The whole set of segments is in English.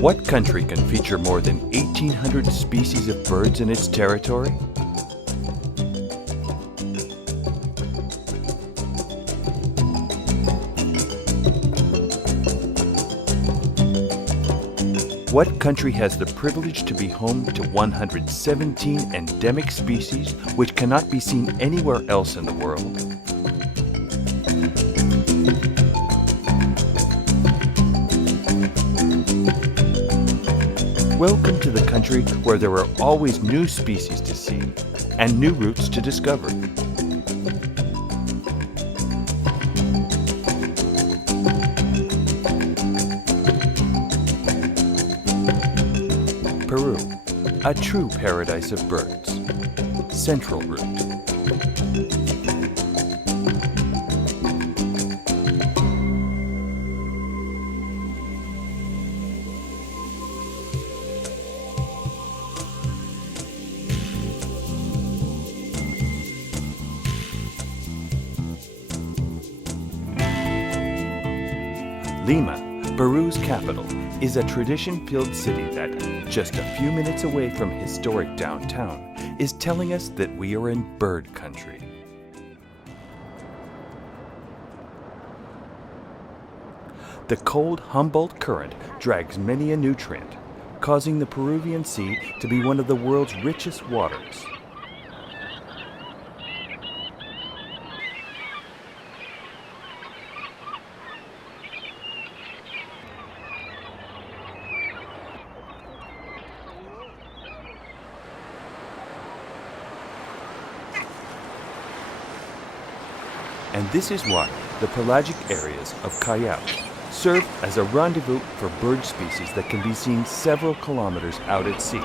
What country can feature more than 1,800 species of birds in its territory? What country has the privilege to be home to 117 endemic species which cannot be seen anywhere else in the world? Welcome to the country where there are always new species to see and new routes to discover. Peru, a true paradise of birds. Central Route. Lima, Peru's capital, is a tradition-filled city that, just a few minutes away from historic downtown, is telling us that we are in bird country. The cold Humboldt Current drags many a nutrient, causing the Peruvian Sea to be one of the world's richest waters. And this is why the pelagic areas of Callao serve as a rendezvous for bird species that can be seen several kilometers out at sea,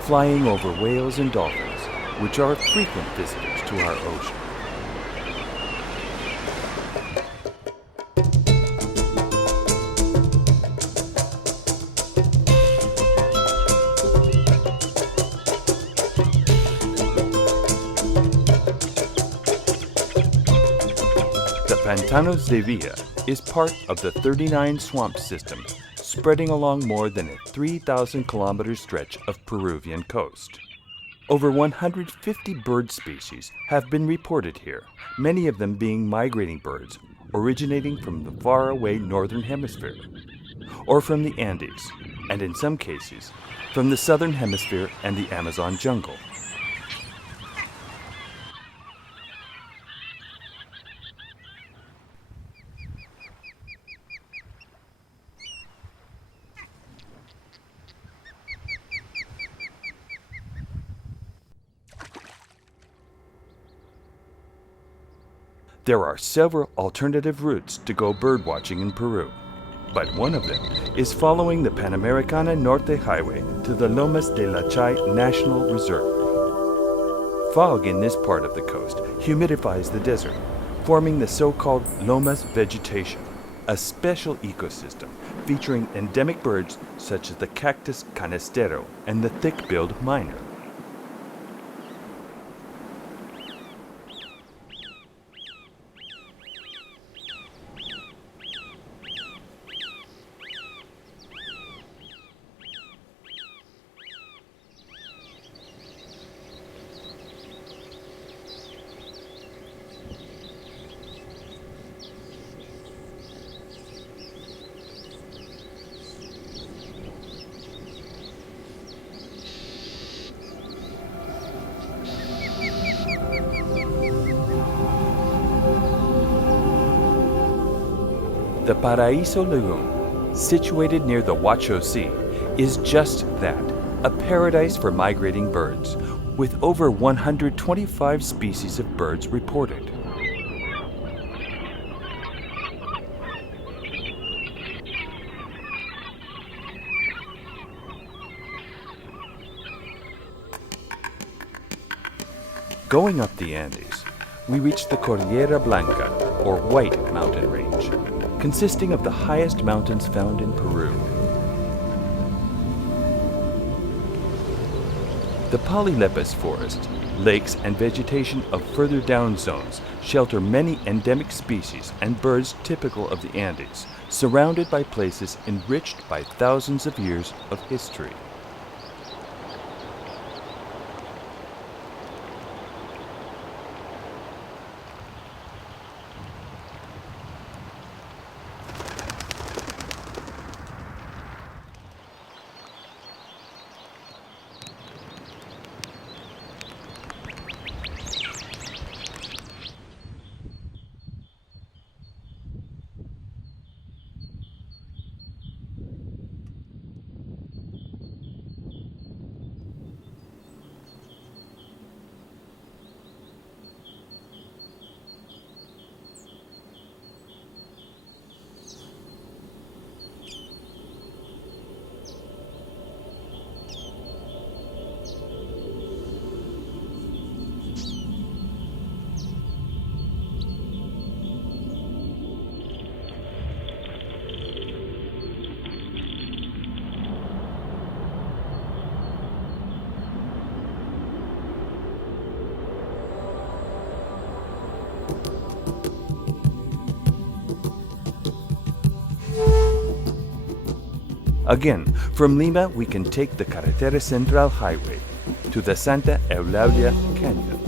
flying over whales and dolphins, which are frequent visitors to our ocean. The Pantanos de Villa is part of the 39 swamp system spreading along more than a 3,000-kilometer stretch of Peruvian coast. Over 150 bird species have been reported here, many of them being migrating birds originating from the faraway northern hemisphere, or from the Andes, and in some cases, from the southern hemisphere and the Amazon jungle. There are several alternative routes to go birdwatching in Peru, but one of them is following the Panamericana Norte Highway to the Lomas de la Chay National Reserve. Fog in this part of the coast humidifies the desert, forming the so-called Lomas vegetation, a special ecosystem featuring endemic birds such as the cactus canestero and the thick-billed miner. The Paraíso Lagoon, situated near the Huánuco Sea, is just that, a paradise for migrating birds, with over 125 species of birds reported. Going up the Andes, we reach the Cordillera Blanca, or White Mountain Range, consisting of the highest mountains found in Peru. The polylepis forest, lakes, and vegetation of further down zones shelter many endemic species and birds typical of the Andes, surrounded by places enriched by thousands of years of history. Again, from Lima we can take the Carretera Central Highway to the Santa Eulalia Canyon.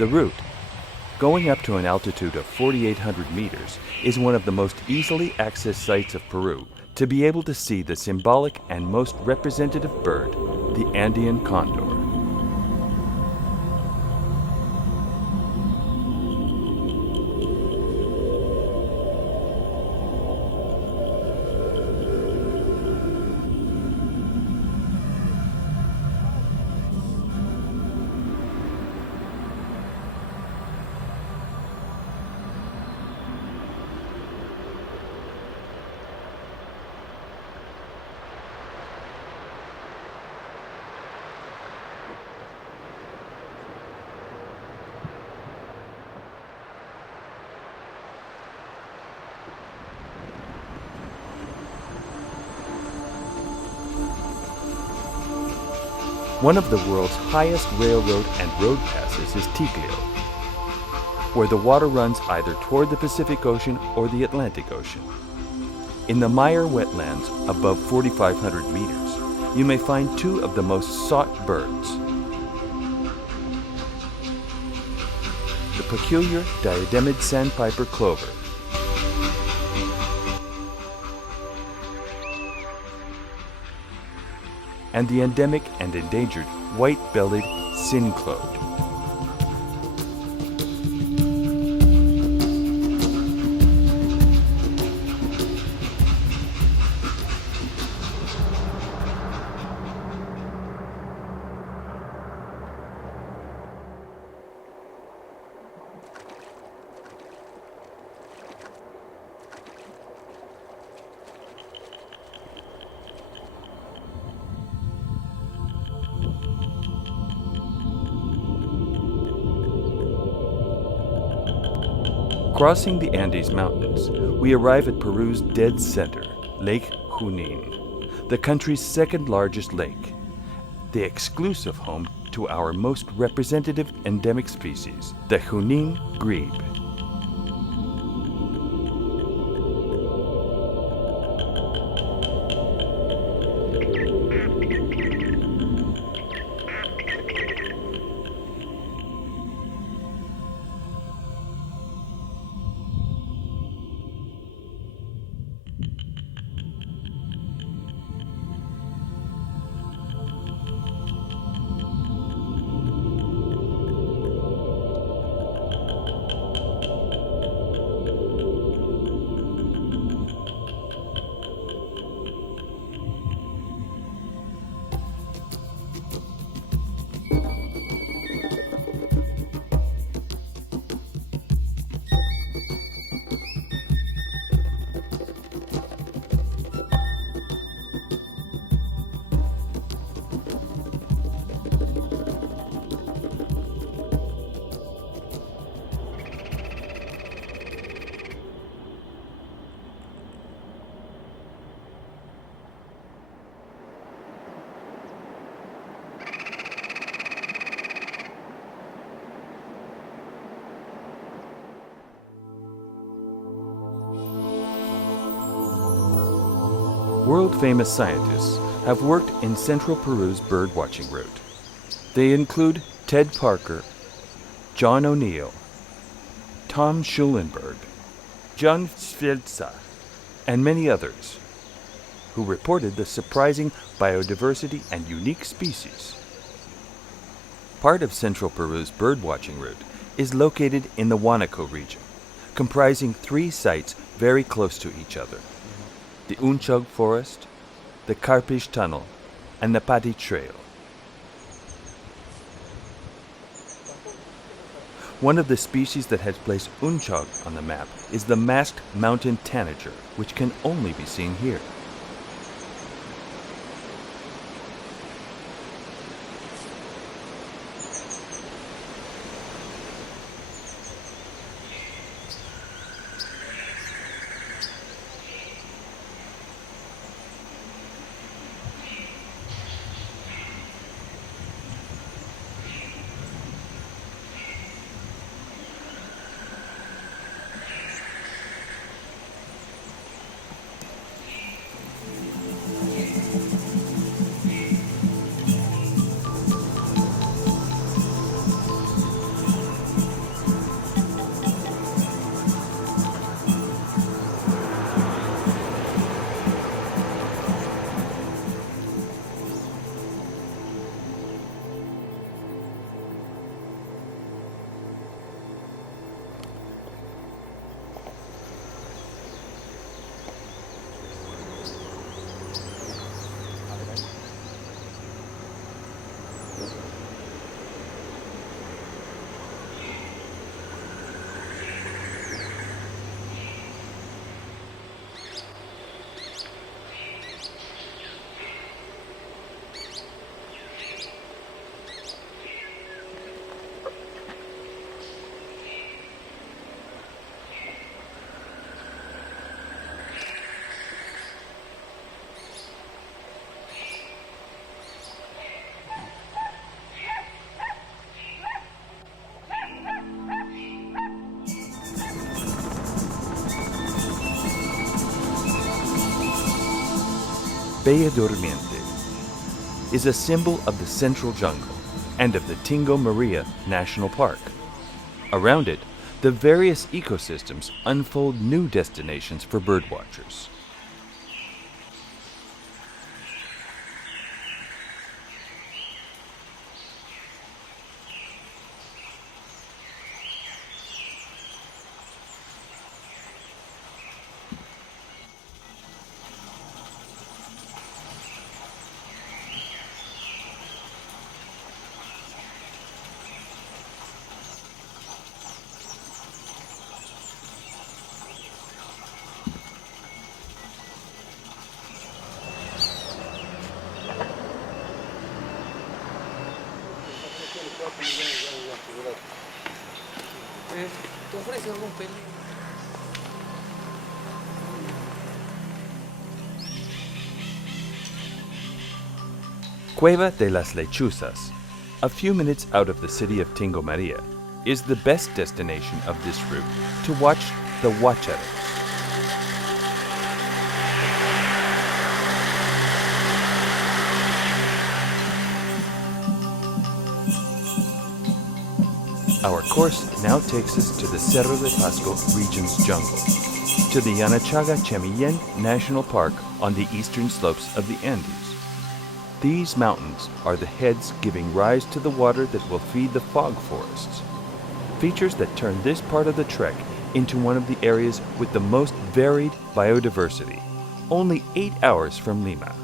The route, going up to an altitude of 4,800 meters, is one of the most easily accessed sites of Peru to be able to see the symbolic and most representative bird, the Andean condor. One of the world's highest railroad and road passes is Ticlio, where the water runs either toward the Pacific Ocean or the Atlantic Ocean. In the Meyer wetlands, above 4,500 meters, you may find two of the most sought birds. The peculiar diademid sandpiper plover, and the endemic and endangered white-bellied cinclode. Crossing the Andes Mountains, we arrive at Peru's dead center, Lake Junin, the country's second largest lake, the exclusive home to our most representative endemic species, the Junin grebe. World-famous scientists have worked in central Peru's birdwatching route. They include Ted Parker, John O'Neill, Tom Schulenberg, John Svelza, and many others, who reported the surprising biodiversity and unique species. Part of central Peru's birdwatching route is located in the Huánuco region, comprising 3 sites very close to each other: the Unchug Forest, the Carpish Tunnel, and the Pati Trail. One of the species that has placed Unchug on the map is the masked mountain tanager, which can only be seen here. Bella Durmiente is a symbol of the central jungle and of the Tingo María National Park. Around it, the various ecosystems unfold new destinations for birdwatchers. ¿Te ofrece algún peligro? Cueva de las Lechuzas, a few minutes out of the city of Tingo María, is the best destination of this route to watch the huácharos. Our course now takes us to the Cerro de Pasco region's jungle, to the Yanachaga Chen National Park on the eastern slopes of the Andes. These mountains are the heads giving rise to the water that will feed the fog forests, features that turn this part of the trek into one of the areas with the most varied biodiversity, only 8 hours from Lima.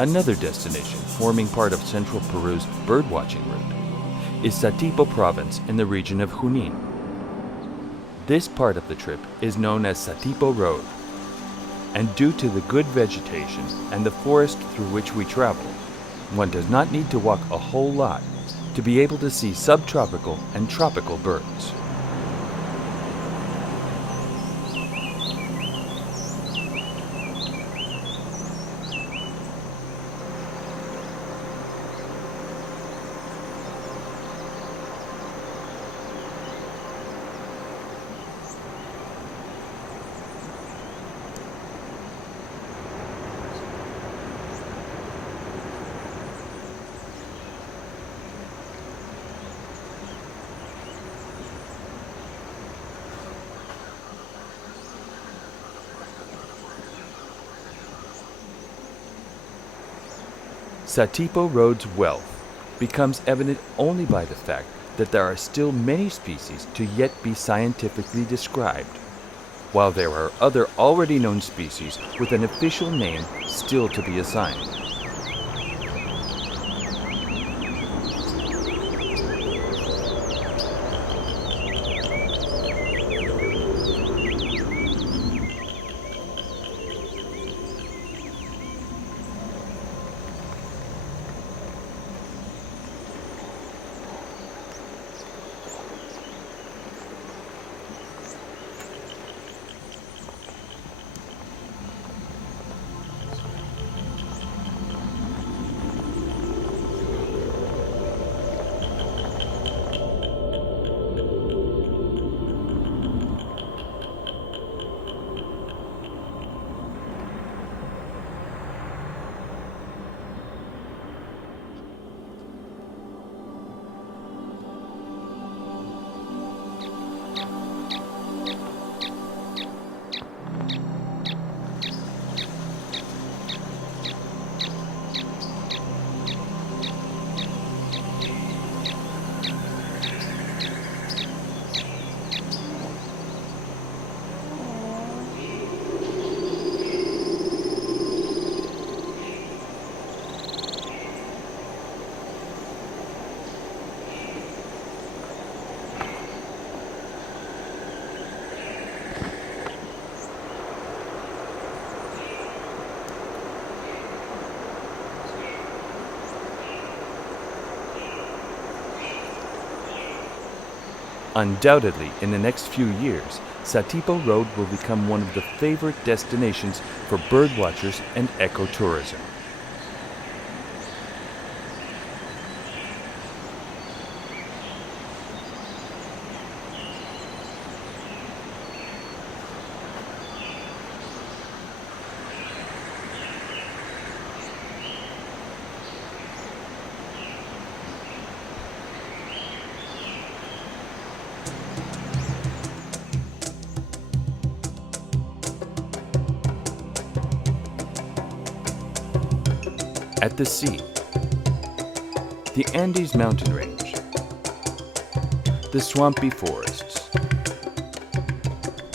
Another destination forming part of central Peru's birdwatching route is Satipo province in the region of Junin. This part of the trip is known as Satipo Road, and due to the good vegetation and the forest through which we travel, one does not need to walk a whole lot to be able to see subtropical and tropical birds. Satipo Road's wealth becomes evident only by the fact that there are still many species to yet be scientifically described, while there are other already known species with an official name still to be assigned. Undoubtedly, in the next few years, Satipo Road will become one of the favorite destinations for birdwatchers and ecotourism. At the sea, the Andes mountain range, the swampy forests.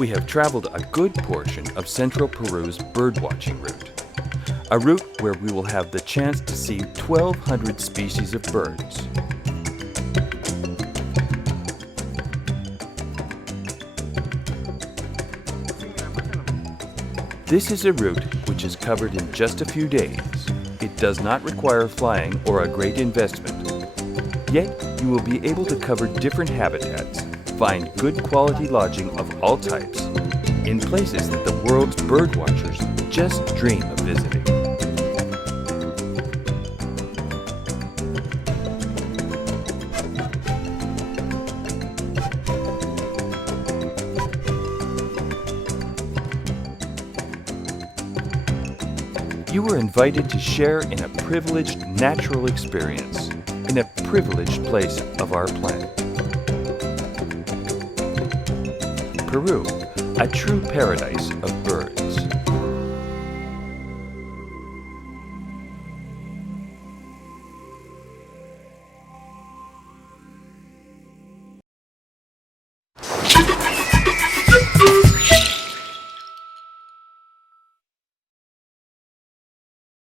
We have traveled a good portion of central Peru's birdwatching route, a route where we will have the chance to see 1,200 species of birds. This is a route which is covered in just a few days. It does not require flying or a great investment. Yet, you will be able to cover different habitats, find good quality lodging of all types, in places that the world's birdwatchers just dream of visiting. You were invited to share in a privileged natural experience in a privileged place of our planet. Peru, a true paradise of birds.